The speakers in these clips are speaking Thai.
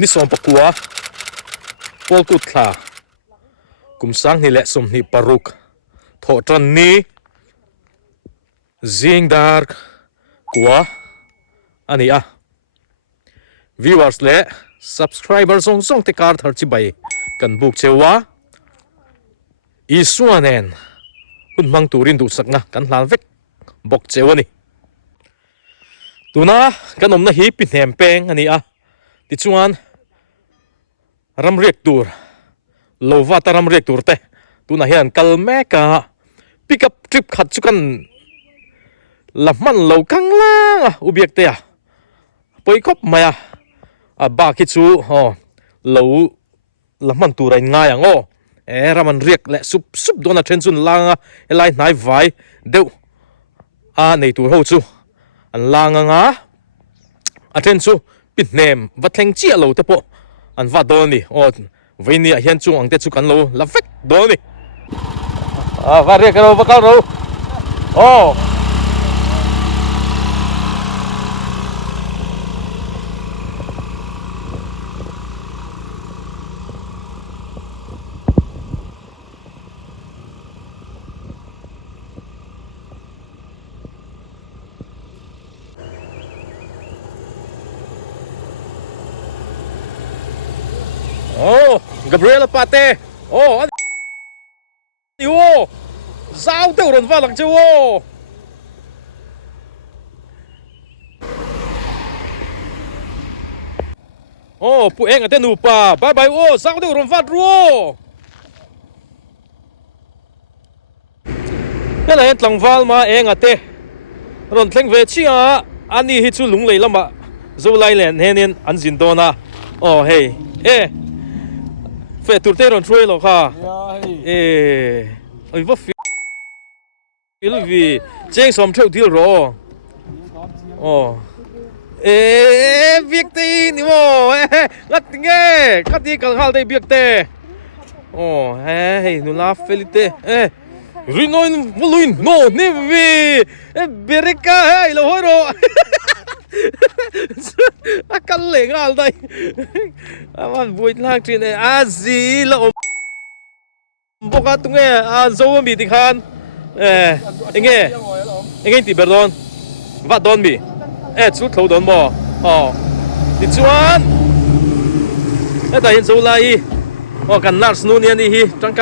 นี่สมปกัวปอลกุดคลากุมสังนี่แหละสมนี่ปารุกโถตรันนี้ซิงดาร์กัวอันนี้viewers และ subscribers ส่งติการทัดจิบไปกันบุกเชวะอีส่วนเองคุณมังตูรินดูสักนะกันหลานเวกบอกเชวะนี่ดูนะกันอมนะฮีปิดแหมเปงอันนี้ติชวนรำเรียกตัวโลวาตารำเรียกตัวเตะตัวน่ะเห็นกัลเมกะปิกับทริปขัดสุกันละมันโลกังล่างอุเบียกเตะไปคบมาบาคิจูโลละมันตัวไรง่ายอ่ะรามันเรียกและซุบโดนเทรนซุนล่างไล่นายไว้เดี๋ยวในตัวเขาจูอันล่างเทรนซูปิดเนมวัดแทงเจียโลเตปอันวัดโดนนี่วันนี้เห็นจุงอังเตจุกันโลละเฟกโดนนี่ว่าเรียกเราว่าเขาเราGabriela Pateนี่สาวเต่าหล่นฟ้าหลังเจ้าผู้เองเต้นหูป่าบายบายสาวเต่าหล่นฟ้ารัวนี่แหละเห็นหลังฟ้ามาเองเต้หล่นเท่งเวชีอันนี้ฮิจูลุงเลยละมาจูไลเลนเฮนินอันจินโดนะเฮ้เฟตุเตอร์ช่วยหรอค่ะไอ้ว่าฟิลวีเจ๊งสมเท่าที่รอเบียกตีนี่ลัดเงี้ยกัดดีกันข้าวได้เบียกเตะนูลาเฟลิเตริโนนวลุยโน่นี่วีเบริก้าโลโฮโรกันเหล่งอะไรมันบุยลากจีนซีละพวกตุ้งโซมีติคันเงี้ยติเบอร์ดอนวัดดอนมีชุดเขาดอนบ่ติชวนแต่เห็นโซไลกันนัดสนุนยันนี่จังไก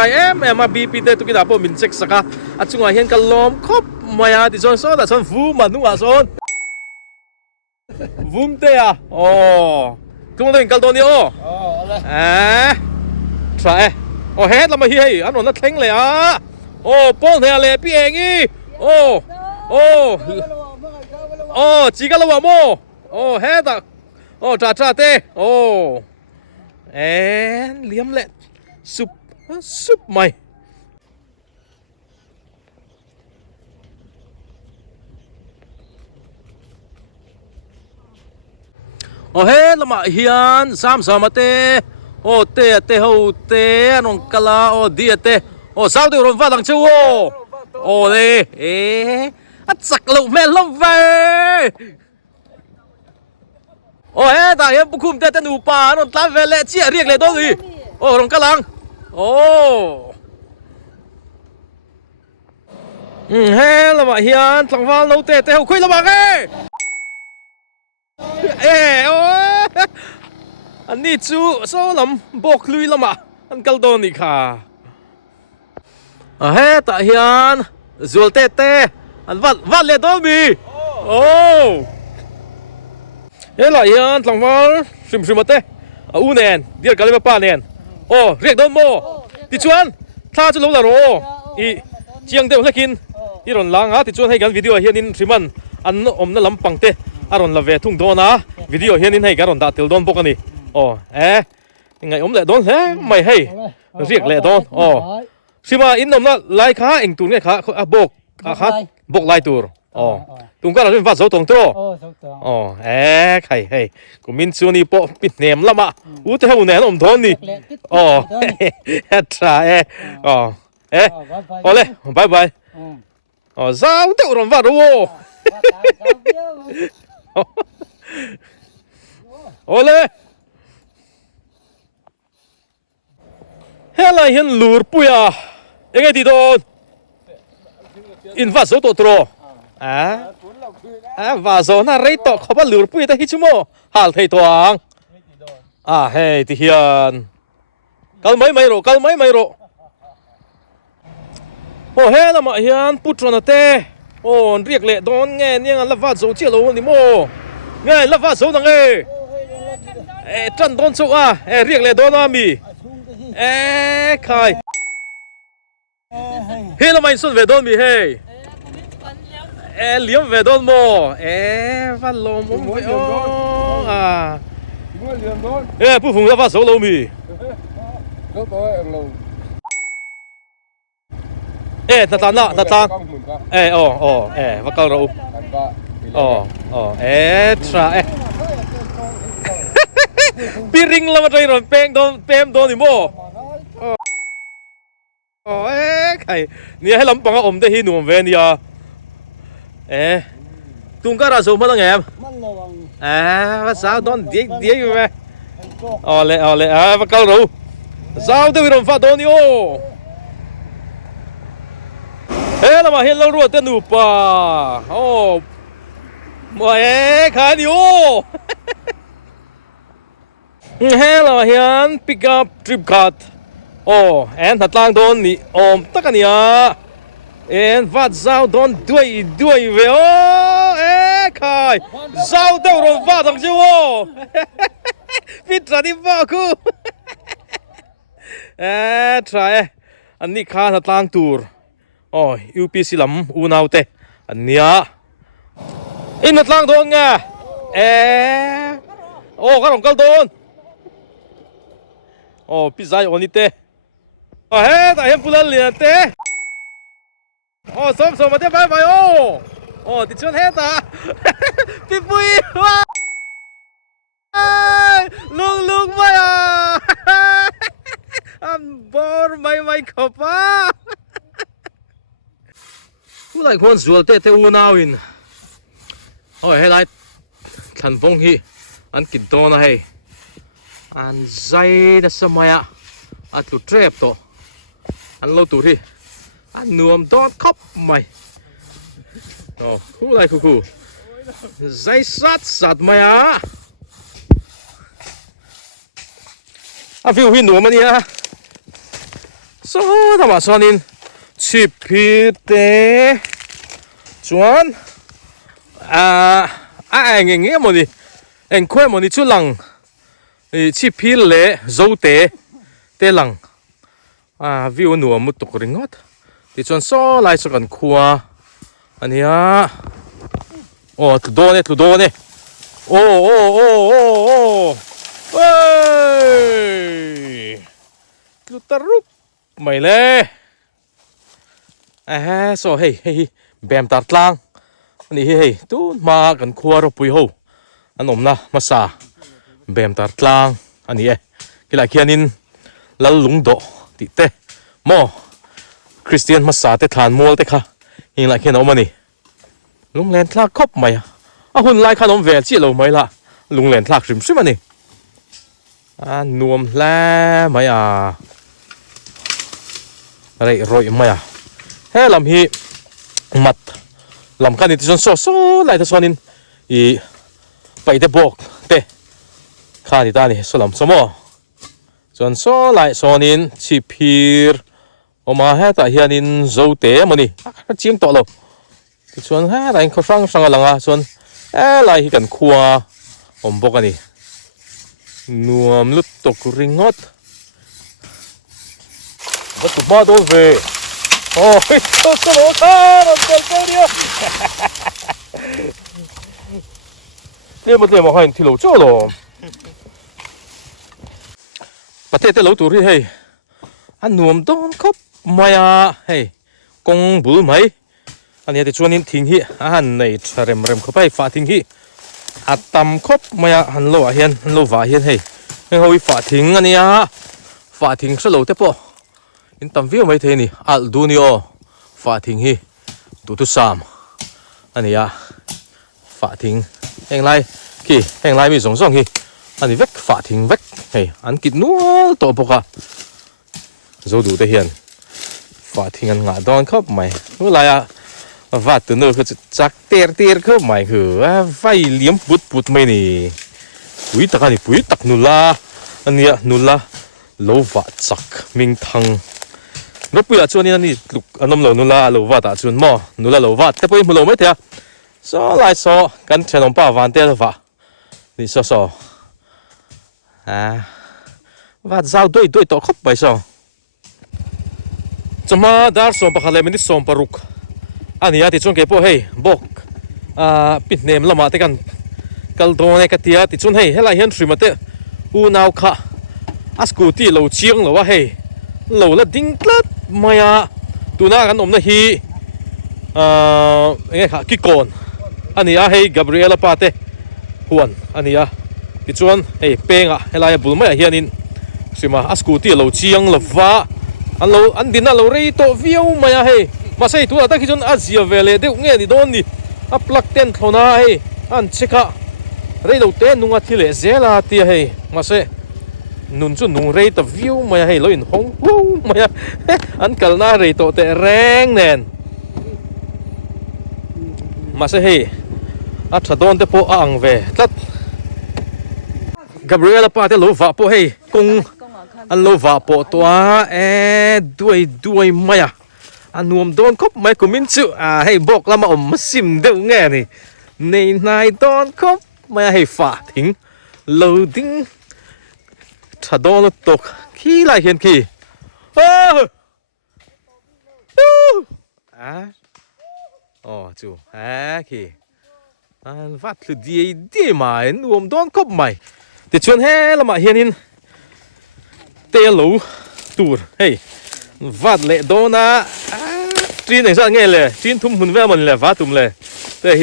มาบีพีเตตุกิดาพอมินเช็คสักจุงเห็นกันล้อมครบมายาติชวนโซแต่ชวนฟูมันนุ่งโซนวุ้มเตะกรุงเทพกันตัวนี้ใช่เฮ็ดเรามาเฮ้ยอันนั้นเท่งเลยป้อนเฮียเลยพี่เองจีกันแล้ววะโมเฮ็ดจ้าเตะเลี้ยมเละซุปใหม่เฮ้ละมาเฮียนสามเตะเตะหูเตะนงกะลาดีเตะสาวเดือดร้อนฟ้าหลังเชียวเลยสักลูกแม่ล้มเว้แต่ยังบุคุมเตะหนูป่านนตาเวลเจียเรียกเลยตัวนี้นงกะลังละมาเฮียนสังวาลโนเตะหูคุยละมาอันนี้จูโซลำบอกลุยละมาอันกัลโดนิค่ะตาเฮียนจูเตะอันวัดเลยตัวมีละเฮียนสังวาลชิมมาเตะเนนเดี๋ยวกันเลยป้าเนนเรียกโดนโมติชวนถ้าจะรู้ละโรเจียงเดียวเล็กินที่รอนล้างติชวนให้กันวิดีโอเฮียนินชิมันอันนั่นลำปังเตะอารอนละเวทุ่งโดนะวิดีโอเฮียนินให้กันรอนดาติลโดนปกันนี่ ยังไงอมแหละโดนเฮ้ไม่ให้เรียกแหละโดนอ๋อสิมาอินนมนะลายขาเองตุนไงขาบกขาบกลายตัวอ๋อตุนก็เราเป็นวัดโสตรงตัวอ๋อใครให้กูมินซูนี่ปอปิดเนมละมาอู้แต่หูแหนนอมทนนี่อ๋อทราอ๋อโอเลยบายบายอ๋อสาวเต่ารำวัดโว้โอเลยเฮ้ยอะไรเห็นลูร์ปุยอ่ะยังไงที่โดนอินวัดโสตตัวว่าโซน่าไรต่อเขาบ้าลูร์ปุยแต่ฮิชโมฮัลไทยตัวอังเฮ้ยที่เฮียนกัลไม่รู้กัลไม่รู้โอ้เฮ้ยละมาเฮียนพุทธนาเต้โอ้เรียกเละโดนไงเนี่ยลับวัดโซเชียลนี่โมไงลับวัดโซนังจันโดนโซเรียกเละโดนมีใครเฮ้ยละไม่สนเวดอนมีเฮ้ยเลี้ยงเวดอนโมฟันลมผู้ฝูงลับวัดโซโลมีนัดนะนัดนะว่าเกาเราทราปีริงเรามาใจหน่อยเปมโดนนี่โมใครนี่ให้ลำปังอมได้ที่หนุ่มเวนีตุงก็ราสูมาตั้งแง่ว่าสาวโดนเดียอยู่ไหมเลยว่าเกาเราสาวเดี๋ยวเราฟ้าโดนนี่โอ้เฮ้ยเรามาเห็นเรารู้แต่หนูป่าโอ้มาขายดิโอเฮ้ยเราเห็นปิกอัพทริปคัทโอ้ถัดล่างโดนนี่ตะกันเนี่ยวัดเจ้าโดนด้วยเว้ยขายเจ้าเดี๋ยวเราฟ้าตั้งจิ๋วพิจารณาบ้ากูทรายอันนี้ข้าถัดล่างตูร์ยูพีซีลำอูนาวเตอันเนี้ยอินนัดล่างโดนไงกระดองกัลโดนพิซซ่าอันนี้เตแต่เห็นผู้เล่นเลี้ยเตสมมาเตไปติดชนตาพี่ปุ้ยว้าลุงไม่อันบอร์ไม่ขบผู้ใดคนสวยเตะอูนาวินเฮ้ยไรทันฟงฮีอันกินโตนะเฮ้อันใจนะสมัยอันตุเทรปโตอันเราตุที่อันนวมโดนคบใหม่ผู้ใดคู่ใจสัตว์ไหมฟิวหินหนูมันเนี่ยโซ่ทำมาสนินชิปพีเตจวนเงี้ยมันนี่ค่อยมันนี่ชุลังชิปพีเล่โจเตลังวิวหนูมุดตกริงอดที่จวนโซ่ไล่สกันขัวอันนี้ทุโดนโอ้เฮ้ยลูตารุปไม่เลยโซ่เฮ้ยแบมตัดล่างอันนี้เฮ้ยตู้มากันขัวเราปุยหูอันนมนะมาซาแบมตัดล่างอันนี้กีฬาเขียนินลัลลุงโดติเตโมคริสเตียนมาซาเตทานมัวเตค่ะยิงหลายเขียนเอามานี่ลุงแลนทลากครบไหมหุ่นลายขนมเวรเจี๊ยเราไหมล่ะลุงแลนทลากริมซิมันนี่นวมแล้วไหมอะไรรอยไหมเฮ้ลำฮีมัดลำคันนี่ที่ฉันโซ่ไล่ที่ฉันนินไปเตะบอกเตะข้านี่ตานี่สลัมสมอฉันโซ่ไล่ฉันนินชีพีร์มาเฮ้แต่เฮียนินโจเตะมันนี่เจียงต่อเราที่ฉันเฮ้แต่เขาฟังหลังฉันไล่กันขัวบอกกันนี่นวมลุดตกริงงดวัตถุมาโดนเวเฮ้ยโซ่โซ่เราเจอเดียวเดี๋ยวมาให้ที่เราเจอหรอ ประเทศเตลูตัวที่เฮ้ยอันนวมต้นคบมายาเฮ้ยกงบุลไหมอันนี้ที่ชวนนินทิ้งฮีอันในเร็มเข้าไปฝาทิ้งฮีอัดตำคบมายาหันโลเฮียนหันโลวาเฮียนเฮ้ยเฮ้ยฝาทิ้งอันนี้ฝาทิ้งสโลเตปออินตำวิวไม่เทนี่อัลดูนิโอฝาทิ้งฮีดูตุสามอันนี้ฝาทิ้งแห่งไรกี่แห่งไรมีสองฮีอันนี้เวกฝาทิ้งเวกเฮ้ยอันกินนัวตัวปกะโจดูเตเฮียนฝาทิ้งอันงาดอนครับไม่เมื่อไรวัดตัวนู้นคือจักเตียร์ครับไม่คือไฟเลี้ยมปุดไม่นี่ปุ๋ยตะกันนี่ปุ๋ยตักนุลาอันนี้นุลาโลวาจักมิงทังรบปุยละชวนนี่ลูกอันนั้นนุลาโลวาตาชวนหม้อนุลาโลวาแต่ปุยมุโลไม่เถอะสอไล่สอกันเชนองป้าวันเตลวานี่สอว่าเจ้าด้วยต่อคบไปสอจะมาดาร์สอมปะคาเลมินิสอมปารุกอันนี้ที่ชวนเก็บพวกเฮ้ยบอกปิดเนมละมาเตกันกัลโดนเอกตีที่ชวนเฮ้ยเฮลัยเห็นสุมาเตอูนาวค่ะอาสกูตี้เราเชียงเราว่าเฮ้ยเราละดิ้งกลัดมายาตัวน่ากันอมนะฮีไงค่ะกิโกนอันนี้เฮ้ยกับเรียลปาเตฮวนอันนี้ที่ชวนเฮ้ยเป้งเฮลัยบุลไม่เฮียนินสุมาอาสกูตี้เราเชียงเราว่าอันดินเราเรย์โตวิวมายาเฮ้ยมาใส่ตัวตะกี้จนอาเซียเวลเดี๋ยวเงี้ยดิโดนนี่ปลักเต้นเท่านั้นเฮ้ยอันเช็คเรย์เราเต้นนุ่งที่เละเจลาตีเฮ้ยมาใส่นุ่นจนนุ่งเรย์ตัววิวมายาเฮ้ยเราอินฮงวูมายาอันกัลน่าเรย์โตเตะแรงแน่นมาใส่เฮ้ยอัดโดนเตะโปอ่างเวตัดกับเรือละป้าเตะโลวาโปเฮ้ยกงอันโลวาโปตัวด้วยมายาอันนวมโดนคบไม่กุมินจูให้บอกแล้วมาอมมาซิมเดี๋ยวไงนี่ในนายโดนคบไม่ให้ฝาทิ้งโลดิ้งถ้าโดนตกขี้ไรเห็นขี้อ๋อจูขี้อันวัดคือดีไหมนวมโดนคบไหมแต่ชวนให้ละมาเห็นเตะลูตูดเฮ้ยวัดเละโดนะจีนอย่างนั้นไงเลยจีนทุ่มหุ่นแววมันเลยวัดทุ่มเลยเฮ้ย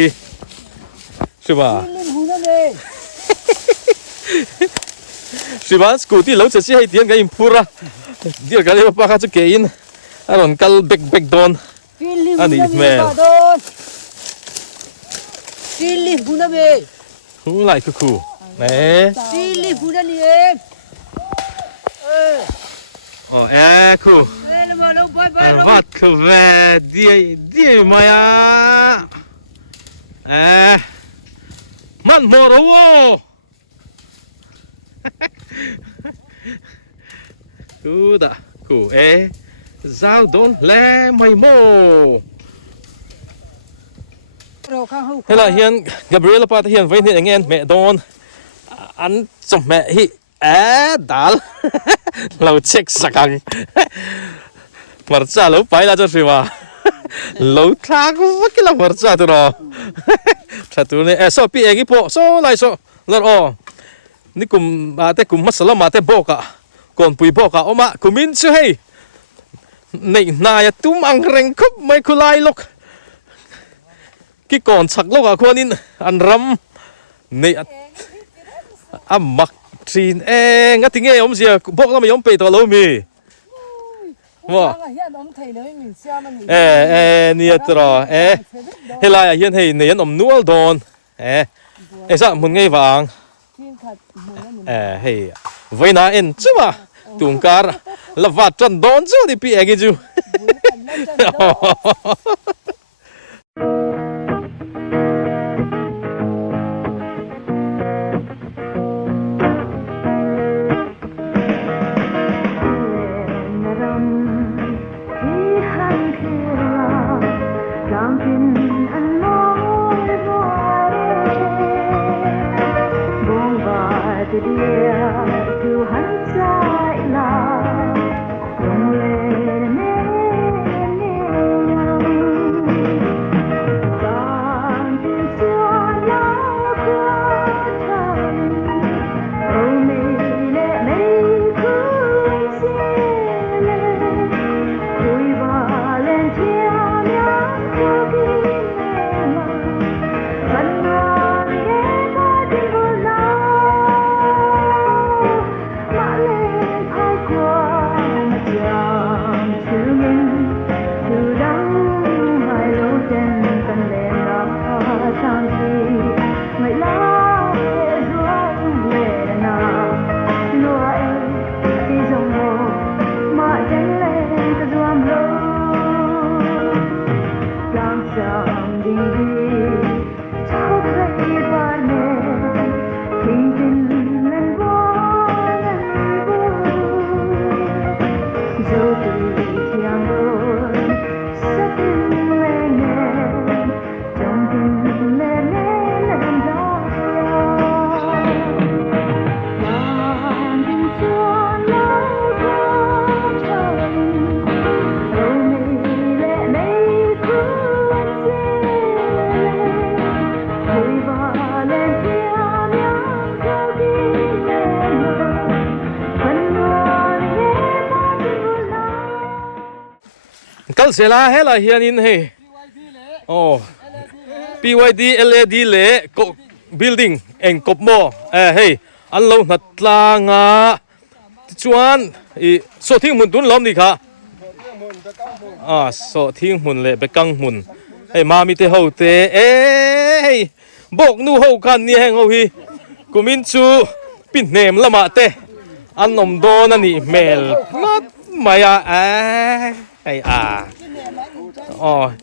ใช่ป่ะใช่ป่ะสกูตี้เราจะใช้ให้เดียนกันอิมพูระเดี๋ยวกันเลยป้าเขาจะเกยินอันนั้นกัลเบกโดนอันนี้แม่จีนลิฟบุญนะเบ้หูไหลคู่จีนลิฟบุญนี่เอ๋อคู่วัดคือเวดีมายามันโมโรกูด่ากูเจ้าโดนแล่ไม่โมเฮ้ยล่ะเฮียนกับเรือละป้าเฮียนไว้เนี่ยอย่างเงี้ยแม่โดนอันจมแม่ฮิดัลเราเช็คสักครั้งมาจ้าเราไปแล้วจะสิวะเราทางว่ากี่เรามาจ้าตัวเราถ้าตัวนี้สอบปีเองกี่พอสอบไรสอบแล้วอ๋อนี่กุมแต่กุมมัสลามาแต่บอกอะก่อนปุยบอกอะโอ้มากุมินช่วยในนายตุ้มอังเร่งคุบไม่คุไลล็อกกี่ก่อนสักล็อกอะคนนี้อันรำในมักจีนงั้นถึงไงผมเสียบอกแล้วไม่ยอมไปตัวเรามีว่านี่ตัวเฮลายยันให้เนียนอมนัวโดนสักมันไงวางไว้น่าจ้ะตุงการละวัดจันโดนจู่ดิพี่เอกิจู กันเสร็จแล้วเฮ้ยล่ะเฮียนินเฮ้ยโอ้ PYD LED เละก็ building เองกบโมเฮ้ยอันเราหนัดลางอ่ะชวนอีโซทิ้งหมุนตุนล้อมนี่ค่ะโซทิ้งหมุนเละไปกังหมุนเฮ้ยมามีเตาเตเอ้ยบอกนู่เฮากันนี่แหงเอาฮีกูมินชูปิดเนมละมาเตอันนมโดนั่นนี่เมลนัดมาไอ้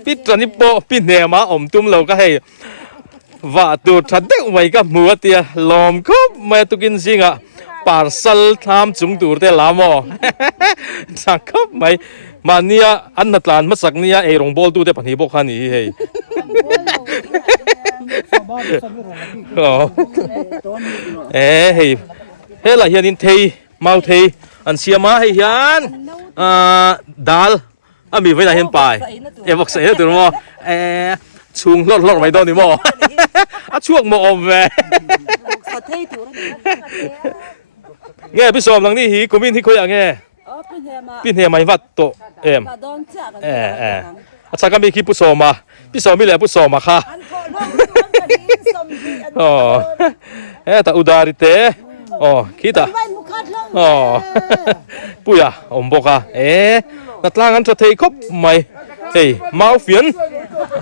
ปิดตอนนี้โปปิดเนมาตุ้มเราก็ให้ว่าตัวทัดเด็กไว้กับมัวเตียลอมก็ไม่ตุกินสิงะปาร์ซัลทำจุงตัวเตลามอสักครับไม่มาเนี่ยอันนัดลานมาสักเนี่ยไอรงบอลตัวเตปันหิบกขันนี่เฮ้ยเฮ้ยล่ะเฮียนินเทมาเทอันเสียมาให้เฮียนดัลมีไว้ไหนเห็นไปบอกใส่ตัวมั้งช่วงลดไม่โดนนี่มั้งช่วงมอมแม่เงี้ยพี่สอมหลังนี้หีกูมินที่คุยอย่างเงี้ยพี่เฮียไม่วัดโตสักการมีคิดผู้สอมมาพี่สอมมีแหละผู้สอมมาค่ะแต่อุดาริเตคิดปุยบอกนัดล่างกันจะเทคบไม่เฮ้ยมาเฟียน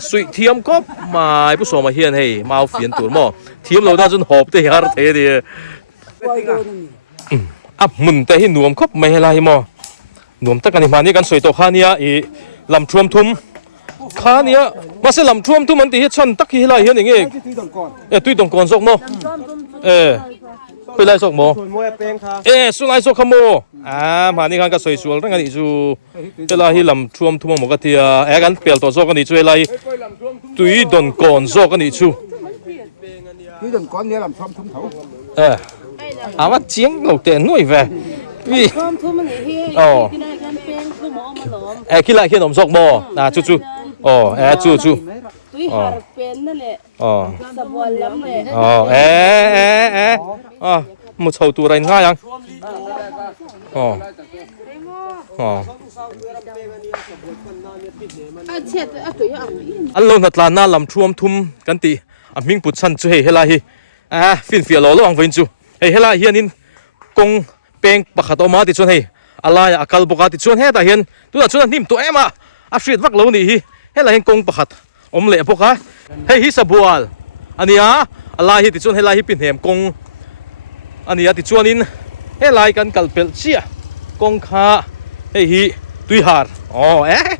สุยเทียมก็มาผู้สอมาเฮียนเฮ้ยมาเฟียนตัวมั้งเทียมเราได้จนหอบเตะฮาร์เทดีหมุนแต่ให้หนวมคบไม่ให้ไรมั้งหนวมตะกันมานี่กันสวยตัวข้านี้ลำท่วมทุ่มข้านี้มาเสลำท่วมทุ่มมันตีให้ฉันตักให้ไรเฮียนอย่างงี้ตุ้ยตรงก่อนสกมั้งคุยไรสกมั้งสุไลสกขโมมานี่กันก็สวยสวยตั้งกันอีจูเวลาที่ลำท่วมทุ่มหมกกะเทียกันเปลี่ยนตัวสกกันอีจูอะไรตุ้ยตรงก่อนสกกันอีจูตุ้ยตรงก่อนเนี่ยลำท่วมทุ่มเขาว่าเจียงเราเตะหน่วยแวพี่คิดอะไรคิดหนมสกโมจู่จู่มุดเช่าตัวอะไรง่ายยังอันเราหนัดลานาลำท่วมทุ่มกันตีมิงปุดชันจู่เฮล่าฮีฟินเฟียร์ล้อระวังฟินจู่เฮล่าเฮียนินกงเป่งปะขัดออกมาติดชวนเฮอะไรอักลบกาติดชวนเฮแต่เห็นตัวชวนนิ่มตัวมาฟิดวักเรานี่เฮล่าเห็นกงปะขัดอมเละพวกเขาฮิสบัวอันนี้อะไรติดชวนเฮล่าฮิปินเหมกงอันนี้ติดชวนนินเฮล่ากันกัลเปลเชียกงข้าฮิตุยฮาร์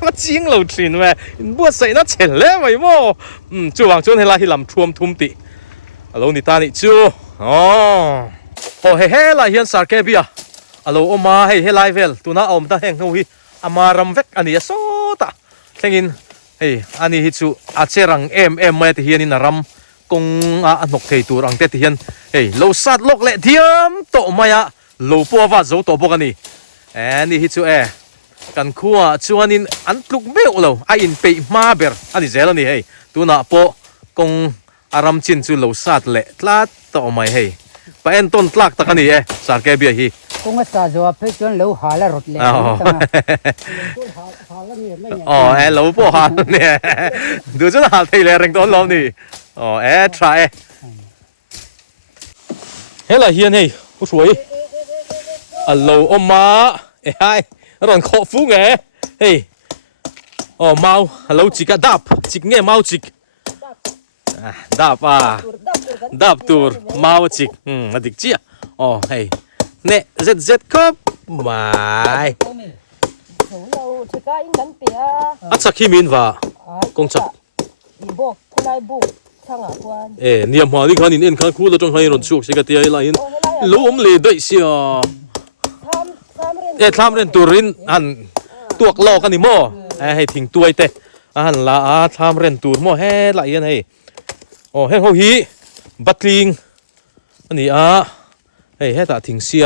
มาจริงเราจริงแม่บัวใส่น่าเฉลเลยไหมโม่จู่วางชวนเฮล่าฮิลำท่วมทุ่มติเรานี่ตานี่จู่เฮ้ล่ะเฮียนสารแกบีเราออกมาเฮล่าเวลตัวน่าอมตาแห่งเขาอามารำเวกอันนี้โซตาเช่นอันนี้ฮิจูอาเจรังไม่ที่เฮียนินรำกงนกเทตัวรังเตที่เฮียนเราสัตว์โลกเละเทียมโตมาเราปัวว่าโจโตปกันนี่ฮิจูกันขัวชวนนินอันลุกเบลเราอินไปมาเบอร์อันนี้เจแล้วนี่ตัวน่าปกงอารมณ์จินจูเราสัตว์เละทลาดโตมาไปเอ็นต้นทลักตะกันนี่สารแกบีกงสาจวบเพื่อจนเหลวหาแล้วรถเละเหลวปัวหันเนี่ยดูจนหาทีเลยแรงต้นล้อมนี่try เฮ้ยล่ะเฮียนผู้สวยเราอมมาร้อนขอฟุ้งเมาเราจิกดับจิกเงี้ยเมาจิกดับตัวเมาจิกอดิกเจียเนี่ยเจ็ดครับไม่สักขี้มินว่ากงจับเนี่ยมาที่เขานี่เขาคู่เราจงให้รถชุกสิกเตียอะไรรู้เลยได้เสีย ทำเรื่องตัวรินอันตัวกลอกันนี่โม่ให้ทิ้งตัวเตะอันละทำเรื่องตัวโม่ให้ละเอียดให้โอ้ให้เขาฮีบัตลิงอันนี้ให้ตัดทิ้งเสีย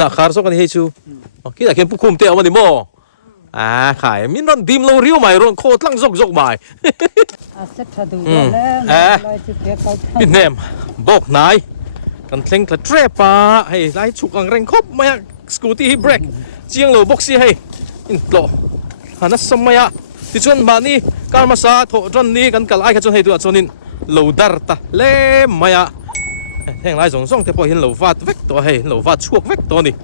นักข่าวส่งกันให้ชูคิดแต่เข็มผู้คุมเตะวันนี้โม่ขายมินรันดิมเราเรียวใหม่รอนโคตรลังจกใหม่พี่เนมบอกนายกันเล่งกระเทรปะให้ไล่ฉุกอังแรงครบมาสกูตี้ให้เบรกเจียงเราบอกสิให้อินโตฮันนัสสมัยที่ชวนมานี่การมาซาโถจนนี้กันกัลไอกันจนให้ตัวจนนินเราดัร์ตะเล่มายแห่งไรส่งแต่พอเห็นเราฟาดเวกตัวให้เราฟาดชวกเวกตัวนี่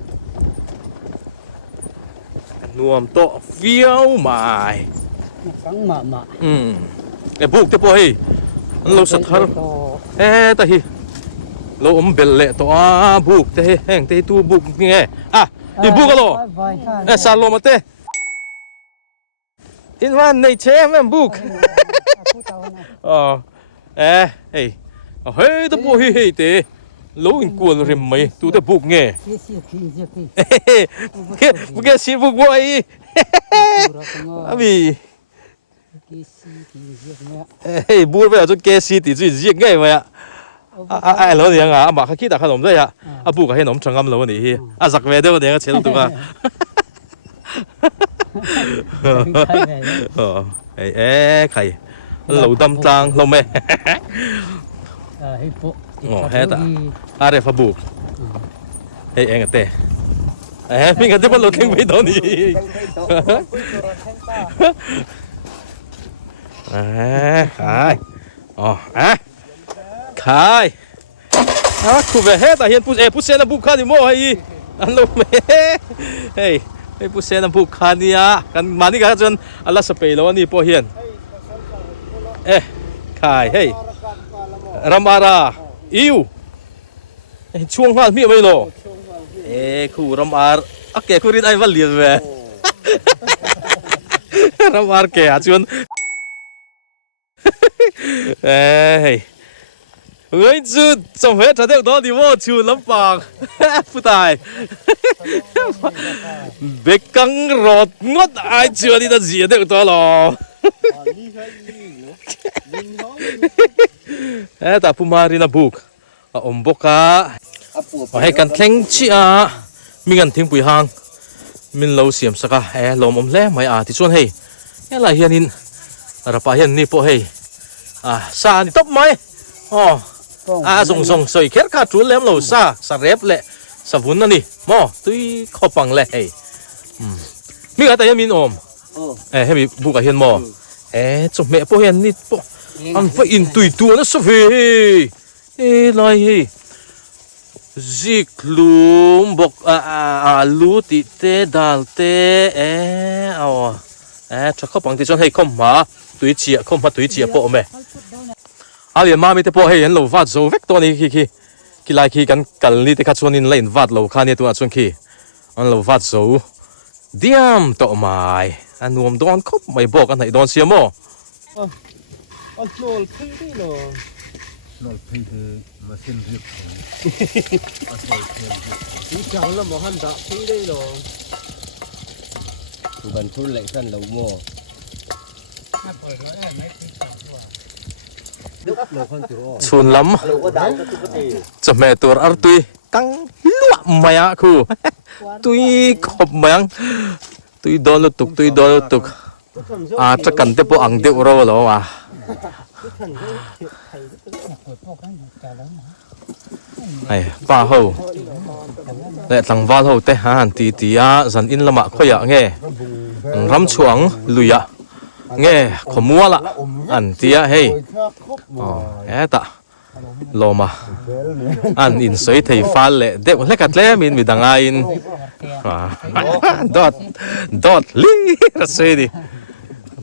นวมโตเฟี้ยวใหม่กังมาบุกแต่พอให้เราสัทธาแต่ฮีเราเบลเล่ตัวบุกแต่แห่งแต่ตัวบุกนี่ไงนี่บุกกันหรอซาโลมาเตอินวันในเชฟแม่บุกเฮ้ยแต่พอเฮ้ยเตเราอินกวนเริมไหมตัวแต่บุกไงบุกแกสิบุกบ่อยมีบูดไปเอาจนแกสีติดจุดยิงไงวะเราเนี่ยมาข้าคิดแต่ขนมด้วยบุกให้ขนมช่างกำลังวันนี้สักเวเดียวเนี่ยก็เชื่อตัวใครเราดำจางเราไม่ให้ตาอะไรฟ้าบุกเอ็งเต้พี่กันจะมาหลุดทิ้งไปตอนนี้ขายขายคูเวเฮแต่เห็นผู้เซนบุกขาดิโม่อันนู้นเฮ้ยผู้เซนบุกขานี่กันมานี่กันจนอัลลาสเปย์แล้วนี่พอเห็นขายเฮ้ยรามาราอิวช่วงนั้นมีไหมล่ะคูรามารแกคูริดไอวัลเลียเว้รามารแกชวนเฮ้ยจุดสมัยถ้าเด็กตอนที่ว่าชูลำปางผู้ตายเบกังรถงดไอชวนที่จะเสียเด็กตัวหรอแต่ผู้มารีนาบุกบกให้กันแข่งชีมีกันทิ้งปุ๋ยหางมินเราเสียมสักลมเล่ไม่ที่ชวนให้อะไรเฮียนินรับไปเฮียนนี่พอให้ซานี่ตบไหมส่งสวยแค่ขาดจุนเล่มเราซาเร็บเละสวุนนั่นนี่มอตุยข้อปังเละมีอะไรยังมินให้มีบุกเฮียนมอจบแม่พอเฮียนนี่พออันว่าอินตุยตัวนั่นสุดอะไรซิกลูมบอกลูติเตดัลเตชักข้อปังที่ชวนให้ข้อมาตุยเจียข้อมาตุยเจียพอไหมเรียนมาไม่ได้พอให้เห็นเราวาดโซเวกตัวนี้ขี้ไล่ขี้กันนี่แต่ข้าชวนนินเล่นวาดเราข้าเนี่ยตัวชวนขี้เราวาดโซเดียมต่อมานุ่มโดนคบไม่บอกกันไหนโดนเสียมั้งโนลพึ่งได้หรอโนลพึ่งคือมาเส้นเรียบนี่จังแล้วมหันดาพึ่งได้หรอบันทุนเหล็กสั้นเราโม่ชวนล้ำจะแม่ตัวอัลตุยตั้งล้วมาคูตุยขบมาตุยโดนตุกจะกันเตปอังเดียวเราหรอวะป้าเขาแต่หลังวันเขาแต่หาตีสันอินละมาค่อยเงี้ยรำช่วงลุยเงี้ยขมัวละอันตีเฮ้ยตาโลมาอันอินสวยที่ฟ้าเละเด็กเล็กกัดเล่มีดังไงอินดอดลีรัสเซดี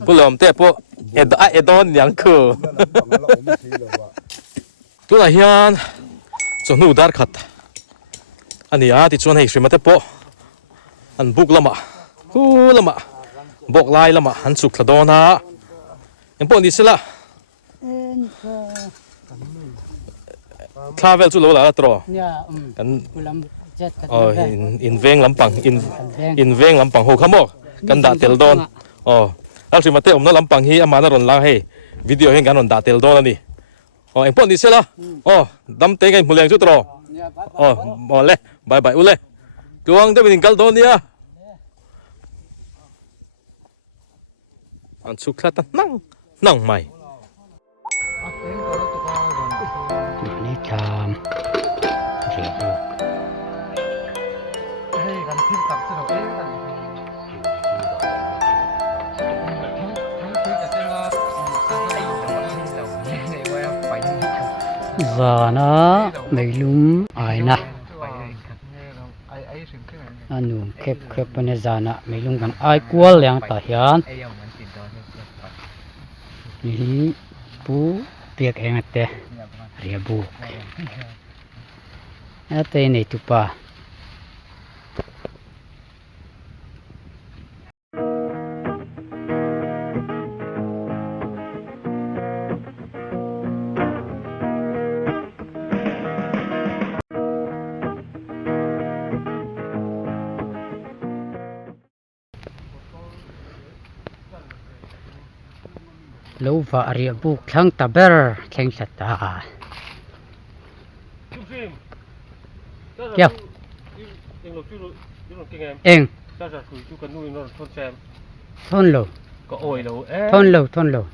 ผู้หลอมเตะพวกเอดอนยังคือตัวไหนยันจนหูดาร์ขัดอันนี้ที่ชวนให้ชิมเตะพวกอันบุกละมาบอกลายละมาอันสุขละโดนะยังพวกนี้สิละทราเวลจุโลละตรอกัน in veng lampang in veng lampang ho khamo kan da tel don alsi mate omna lampang hi amana ron lang he video hen ganon da tel don ani eng pon ni sela dam te ngai muleng chu tro le bye bye ule tuang de bin kal don nia an chu khlata nang maiนี่ทามเรียบ giờ nó mấy lúm ai nè anh nụ khép khép bên này giờ nè mấy lúm gần ai qua liền ta hiền ní bú tiệc em tê ria bú ở đây này tụi ba lâu và ria bú khang ta ber khang sat ta kêu em thôn lầu thôn lầu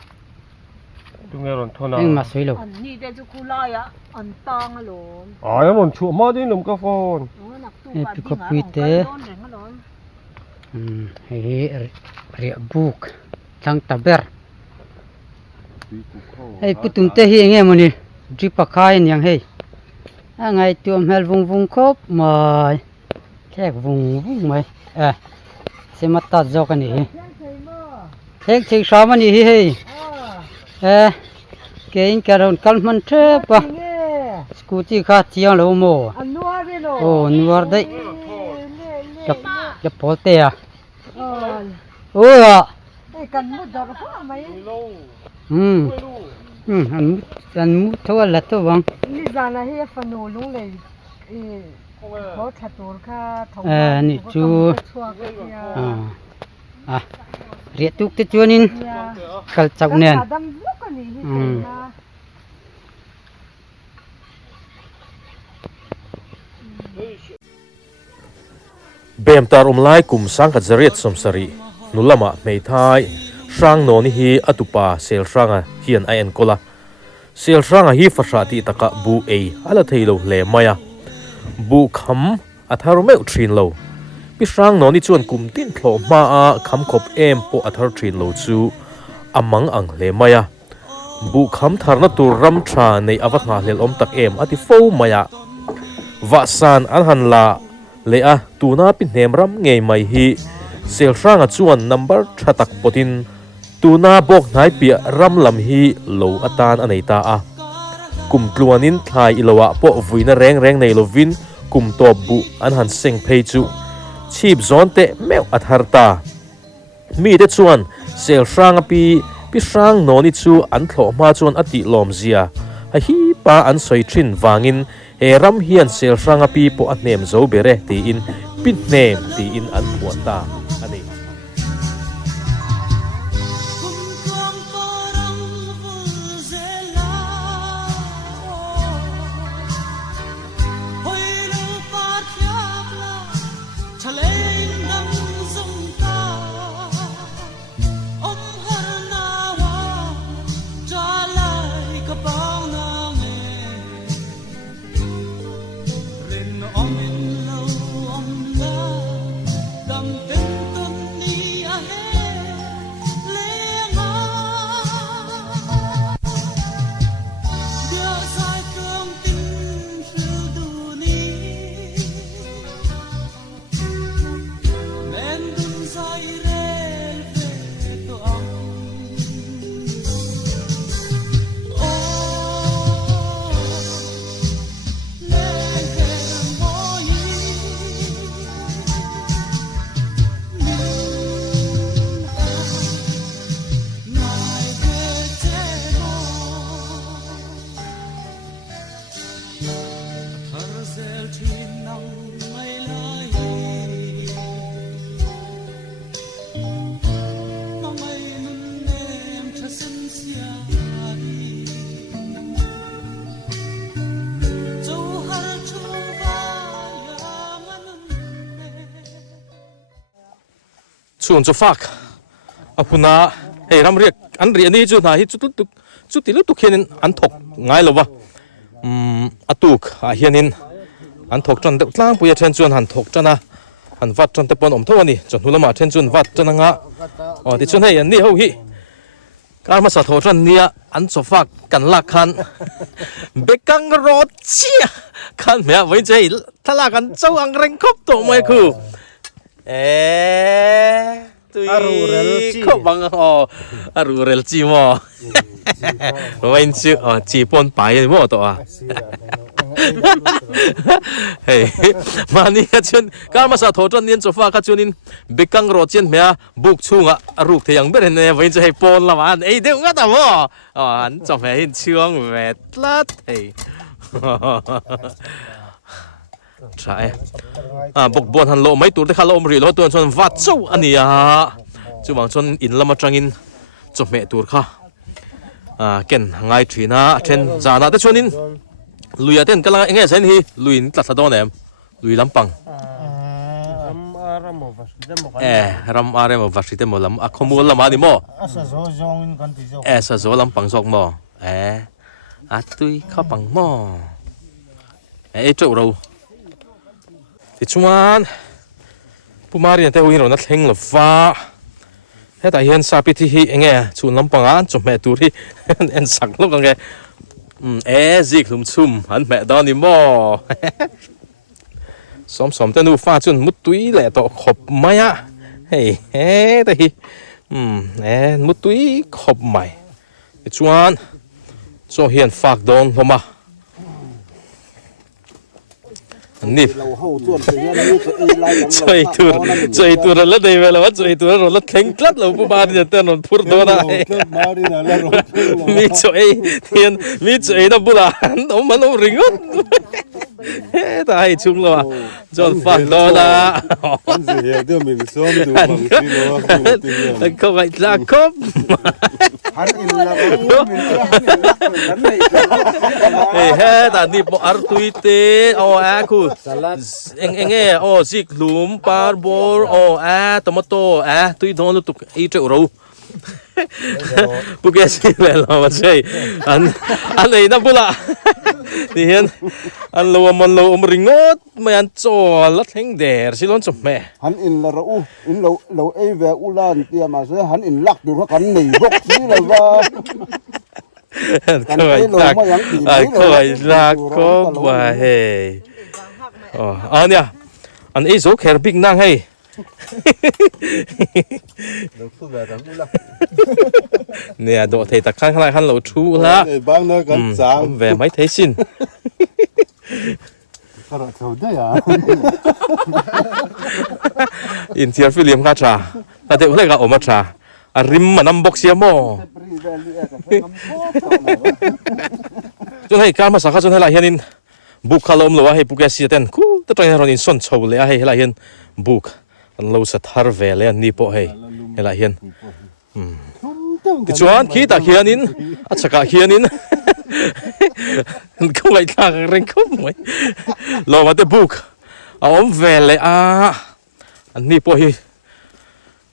anh mà suy lầuนี่เดี๋ยวจะคุยอะไรอ่ะอันตองอะหลง ยังหล่นชัวมาดิลมกาฟอน em bị có bị té ria bú khang ta ber hey putum te hi nghe moni dripa khai yang hey ngày tuom hel vung vung khop mai thek vung mai se mata jok ani thek thek sa mani hi hey ke in karon kalman tre pa scooty kha chiang lo mo nuar dai cái pote àกันมุดดอกฟ้าไหม anh mút thôi là thôi vâng นี่จานะเฮียฟนูลุงเลยเขาถัดตัวข้าทอง นี่จูเรียกตุกติจวนินกัลจักเนียนเบมตารุมไลกุมสังกัดจริตสมสรีนุลมาไม่ทายช่างโนนี่ฮีอตุปาเซลช่างเฮียนไอเอ็นโคลาเซลช่างฮีฟาชาติตะกะบูเออะไรเทโลเลมายาบูคำอัธารเมลทรีนโลพิช่างโนนี่ชวนกุมตินโผล่มาคำขบเอ็มโปอัธารทรีนโลจูอามังอังเลมายาบูคำทารนตุรัมชาในอวัตนาเลลอมตักเอ็มอติโฟมายาวะซานอันฮันลาเลอะตูน่าปินเนมรัมเงยไม่ฮีเซลช่างจวนนัมเบอร์ชัตักปตินตูน่าบอกนายเปียรัมลำฮีโลอัตานอันไหนตากุมกลัวนินทายอิลวะปอวินแรงในโลวินกุมตัวบุอันหันเซงเพจูชีบซอนเตแมวอัธารตามีเดชวนเซลช่างปีช่างโนนิจูอันโผล่มาจวนอติลอมเซียฮีปาอันสวยชินวางินเอรัมเฮียนเซลช่างปีปออันเนมโซเบเรตีอินปิดเนมตีอินอันหัวตาอันนี้ chuan chu fak a phuna hei ram riak an ri ani chu na hi chu ti lu tu khianin an thok ngai lova atuk a hianin an thok tran de tlang puya then chuan han thok tana han vat tran te pon om tho ani chon hulama then chuan vat tana nga ti chuan hei an ni ho hi kar ma sa tho tran nia an cho fak kan lak khan bekang ro chia khan mea voi chei thala kan chau ang reng khop to mai khu tui khop bang aru rel chi mo voi chu chi pon pai mo to hey mani ka chun kar ma sa tho tran nien cho fa ka chunin bekang ro chen mea buk chunga aruk theyang ber ne voi chei pon lawan ei deu nga ta mo an cho me hin chuang ve tlat hey trai bok bon han lo mai tur te khalo omri lo tuan chon vat chau ania chu wang chon in lama tangin cho me tur kha ken ngai thina then jana te chonin luya ten kala enge sen hi luin tla sa don em lui lampang ram are mo vasite mo lam akhomul lama ni mo asa zo zong in kan ti zo sa zo lampang sok mo atui khapang mo chau ro ti chuan pumari te huin ro na thleng lo fa heta hian sapi thi hi enge chun lampang an chu me tur hi en sak lo nge zik lum chum han me don ni mo som te nu fa chun mutui le to khop maya hei te hi mutui khop mai ti chuan cho hian fak don loma nip chơi tur là đây về là bắt chơi tur rồi lát khéng lát là bu ba đi tên rồi phur đó na mi chơi nó bu là ông mà ông ring út tại chung rồi chọn phạt đó là không phải là cốp he ta nip mo artuite aku enge zik lum parbor tomato tui don lutuk i tre ro puke si le lo ma sei an ei na bula ti hian an lo mon lo ringot mai an cho la theng der silon chom me han in la ro in lo e ve ulan tia ma se han in lak du kan nei bok si la wa khơi lạc có bà hề nha anh ấy số khéo big năng hay nè độ thầy tắc khăn lại khăn lẩu chú lá về mấy thế xin in tiệt phim khá trà ta thấy cái ôm trà rim mà năm box mo chun hei kar ma sakha chun hela hianin book khalom lo hei puke si ten ku ta train ron in son chho le hei hela hian book an lo sa thar ve le ni po hei hela hian ti chuan khi ta hianin a chaka hianin ko ngai ta reng khop mai lo ma te book a om ve le an ni po hi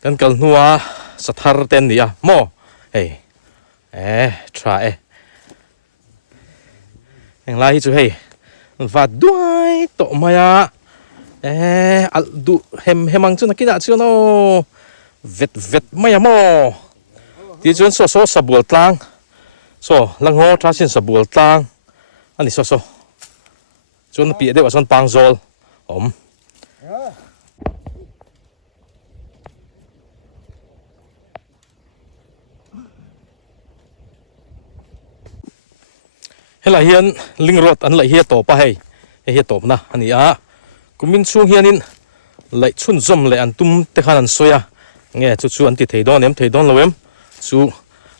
kan kal nuwa sa thar ten ni mo hei try anh lai chú hey và đuôi tổ maya du hemang chú nakina chú no vet maya mo ti chú so sabul tlang so langho trasin sabul tlang ani so chú nó bị đấy vào son pang zol hela hian lingrot an lai hi to pa hei hi top na ani kumin chung hianin lai chun zom le an tum te khan an soya nge chu an ti thei don loem chu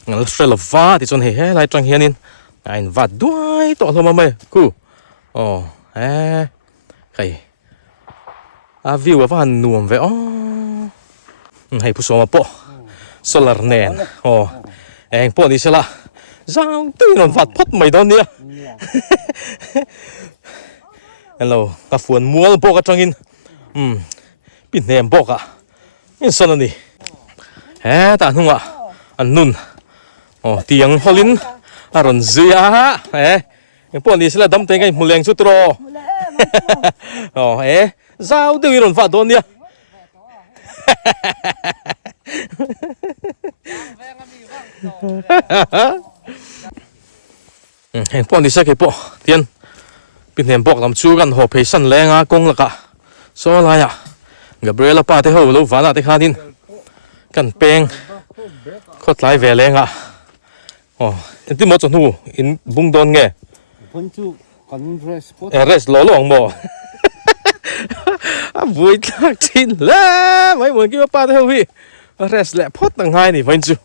ngal strela va ti chon he lai tang hianin ain va duai to hloma mai ku kai view wa han nuam ve hei pu so ma po solar nen eng po ni sela zang tui non vat phot mai don nia hello ka fuan mual bo ka tangin PIHNEM bo ka in son ani ta hnunga an nun tiang holin aron zia pon ni sila dam te ngai muleng chu tro zau de iron fa don nia pon ni sa ke po tian PIHNEM bok lam chu kan ho phesan lenga kong laka so la ya Gabriela pa te ho lo vana te khanin kan peng khot lai ve lenga ti mo chon hu in bung don nge Pun chu kan rest lo long mo a vui thak chin la mai mo ki pa te ho hi rest le phot nang hai ni vain chu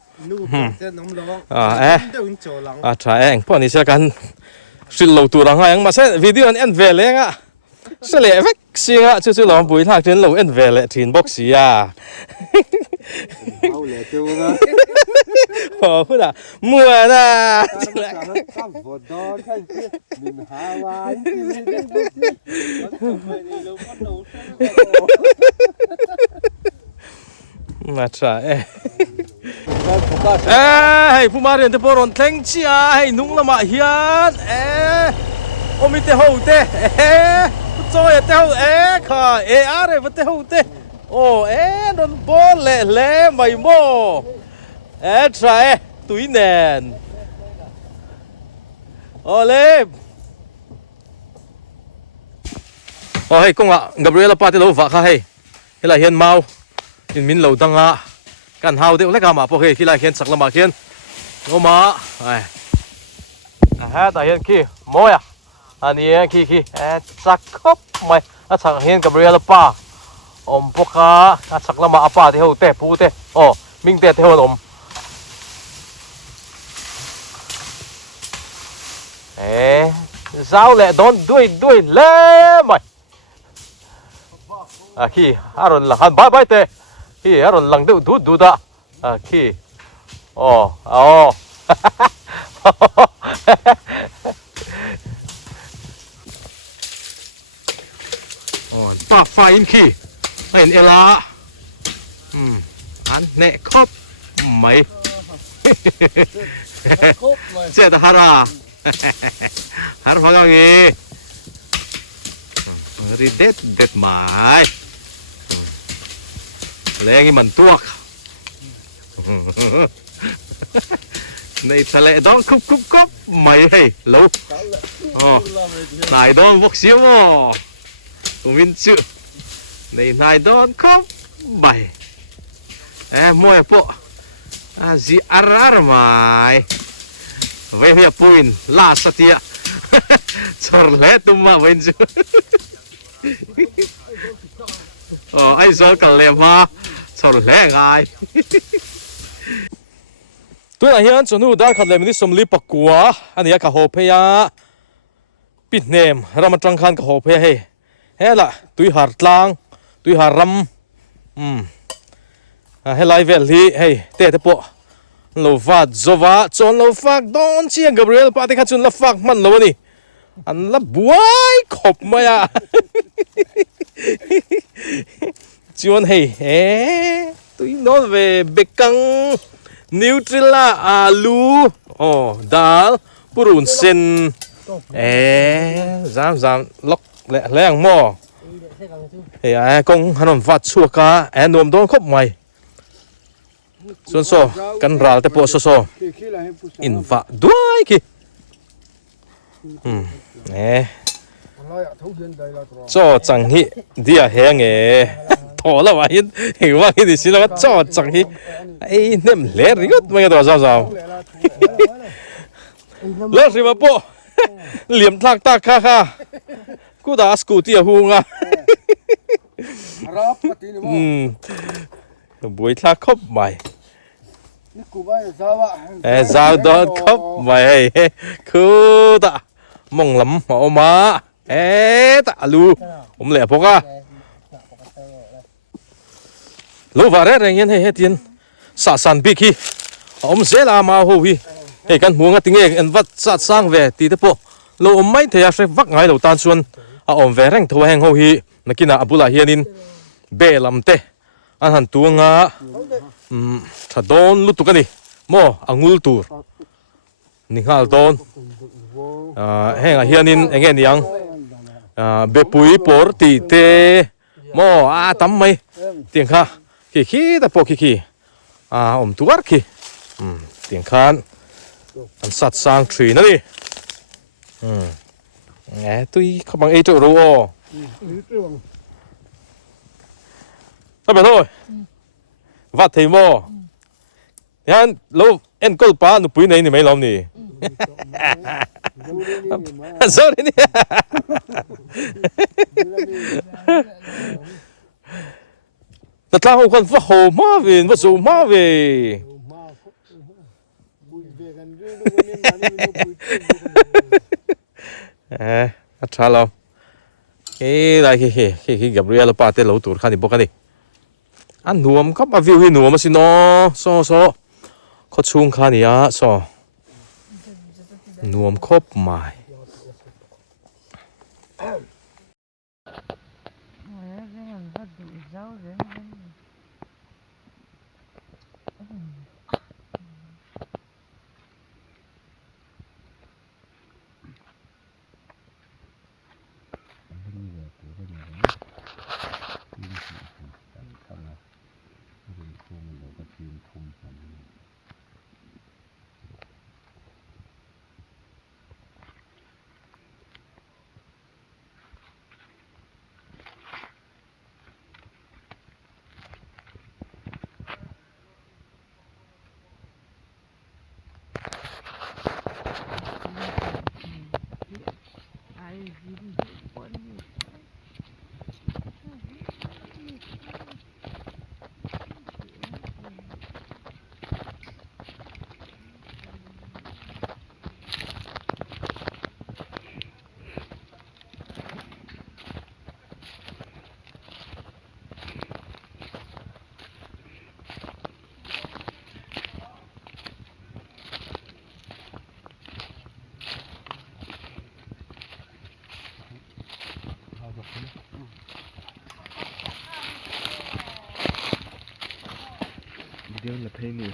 try eng pon ni sa kan sil lo tu rang ang ma se video an ve lenga se le vek singa chu chu lo bui thak chen lo en ve le thin box ya hu da mua na ma try hey pu marian te poron thleng chia hey nung lama hian omi te ho te choi te ho kha are te ho te don bol le mai mo try tui nen ole hey konga Gabriela pa te lo va kha hey hela hian mau in min lo danga kan hau de leka ma po he khila khian chakla ma khian oma ta hian ki moya ani ki chak khop mai chak hian Gabriela pa om poka chakla ma apa de ho te pu te ming te ho om zau le don dui le mai khi aron la han bye te hi aron lang du da khi pa fa in khi en ela an ne khop mai che da hara har phagangi ri det mai lengi man tuak này thale đó cúp mày hay lâu này đó vóc xíu mò viên chữ này đó cúp mày mua po gì ar mày về here point la satia chor le tum ma viên chữ ai giờ cả lem ha chor le ngai tôi là hiện chọn hữu dar khát lem ni som li pakua anh ấy cả hồ pe ya PIHNEM Ramatrang khan cả hồ pe hay hay là tôi har tlang tôi har ram hay lai vel hi hay te po lo vat zova chọn lo fak don chi Gabriel pa te kha chun la fak man lo ni an la buai khop maya chọn hay tôi nói về bekang Nutrilla alu dal purun sen zam lok leng mo kong hanon vat chuaka nom don khop mai so kan ral te po so in va duai ki cho chẳng hi dia heng thổ là vậy hiểuว่าที่สิเราจ่อจังที่nem le rigotไม่ก็ตัวซาวๆแล้วสิมาปอเหลี่ยมทากตากค่ากูด่าสกูตี้ฮูงอ่ะบุยทากคบใหม่ซาวดอนคบใหม่คือด่ามองลำออกมาตาลูผมเหลี่ยมพวกอ่ะลูกว่าเรื่องยังให้ทีนสะสันบิกฮีเสียละมาหูฮีกันหัวงติงอันวัดสัตสร้างเวทีเตปลูกไม่เทียเสวักไงเราตานชวนเวแรงทัวแหงหูฮีนักกินอาบุลาเฮียนินเบลำเต อันหันตัวงาถ้าโดนลุตุกันนี่โมอังุลตูนี่งาโดนแห้งเฮียนินเงี้ยยังเบปุยปอร์ตีเตโมตั้มไหมเตียงข้าขี้แต่พอขี้ตัวขี้เตียงข้านอันสัตว์สร้างทรีนั่นดิตุยเขาบังเอเจอรู้ถ้าเป็นโอ้ยวัดเทมอยันเราเอ็นกอลป้าหนูปุยไหนนี่ไม่ล้อมนี่sorryนี่แต่ถ้าเขาคนว่าโหมาเวนว่าสูมาเวชาลอได้ขี้กับเรียลป้าเตลูตูร์ขันนี่บอกกันดิอันหนุ่มก็มาวิวให้หนุ่มมาสิเนาะโซเขาชุ่งขันนี่โซหนุ่มครบหมายเดี๋ยวละเพลงนี่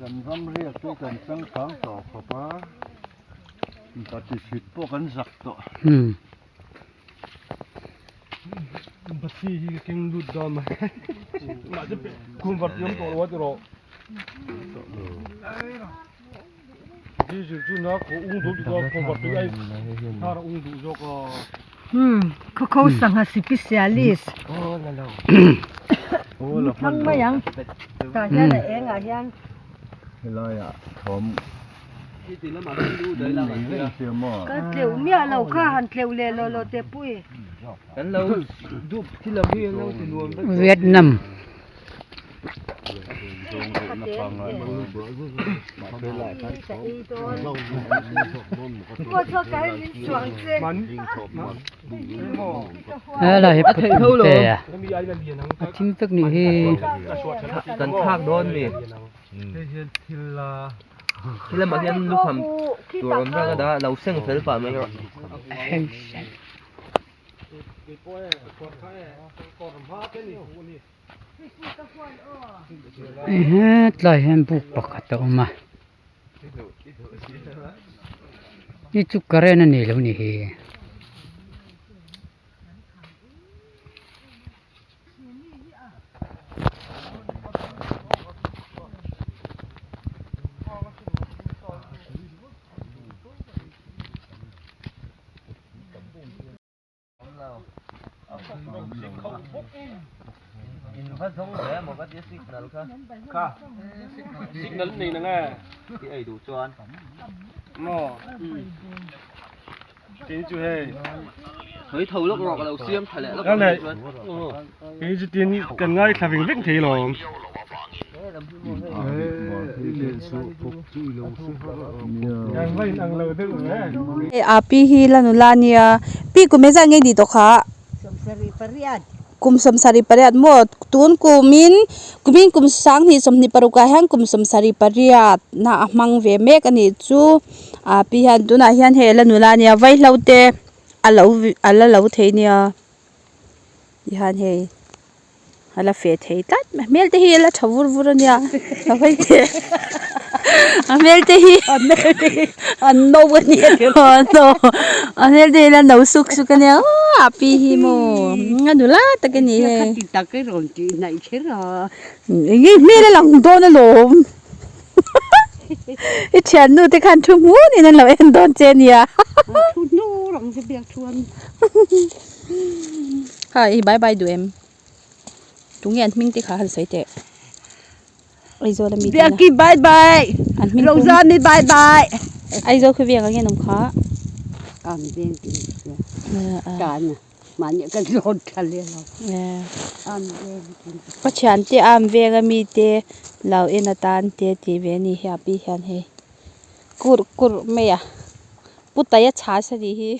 กันร่ำเรียกด้วยกันสังขังต่อขอป้าตัดสิทธิ์พวกกันสักต่อบัดซี่ที่กินดูดดอมมาจะเป็นคุณบัดยมตัววัดรอที่จุดนักอุ้งดูดีกว่าคุณบัดไปไอ้ถ้าเราอุ้งดูจก็เขาสั่งให้สิพิเศษลิสโอ้นั่นแล้วโอ้ทั้งไม่ยังแต่แค่ไหนเองยันเฮ้ยผมก็เจียวเมียเราข้าหันเจียวเลยเราเตปุ้ยกันเราดูที่เราพี่เราจะรวมเวียดนามอะไรเพื่อนเตะทิ้งตึกนี่กันภาคโดนนี่ที่เรามาเรียนลูกคำตัวเราไม่ได้เราเส้นเฟลป่าไม่หรอกลอยเห็นบุกปากตัวมานี่จุกกระเรนนี่แล้วนี่อินพัดทงเลยหมดก็จะสิกนั่นลูกค่ะสิกนั่นนี่นะไงที่ไอ้ดูจวนโม่กินจุเฮเฮ้ยthầu lúc rồi là xiêm phải lẽ lúc này cái gì tiền cần ngay là mình vĩnh thì rồi api hi lanulania pi kumeza nge di to kha Samsari pariat. kum samsari pariat mo tun kumin kum sang ni somni paruka hang kum samsari pariat na amang ve mek ani chu api han tuna hian he lanulania vai hlote ala lo theinia hian he ala fe thei tat mel te hi ala thawur vurania vai te amel te hi Anno wani. no amel te la no suk sukania api hi mo nganula takani he Ta cái rồi chị này thế rồi. ngi mele lang do na lom I chan nu te kan thu mu ni na lo en don chen ya Thu nô rằng cái việc thuần. hai bye bye du em tung yan ming te kha han sai te ai zo la mi Việc kia bye bye. an ming Lâu ra đi bye bye. ai zo khu việc nge nom kha Cảm viên kì. Cả nè. Mà những cái rốt cả liền rồi. Cảm viên kì. pa chan te am ve ga mi te lau en atan te ti ve ni happy han he kur me ya putaya cha sa di hi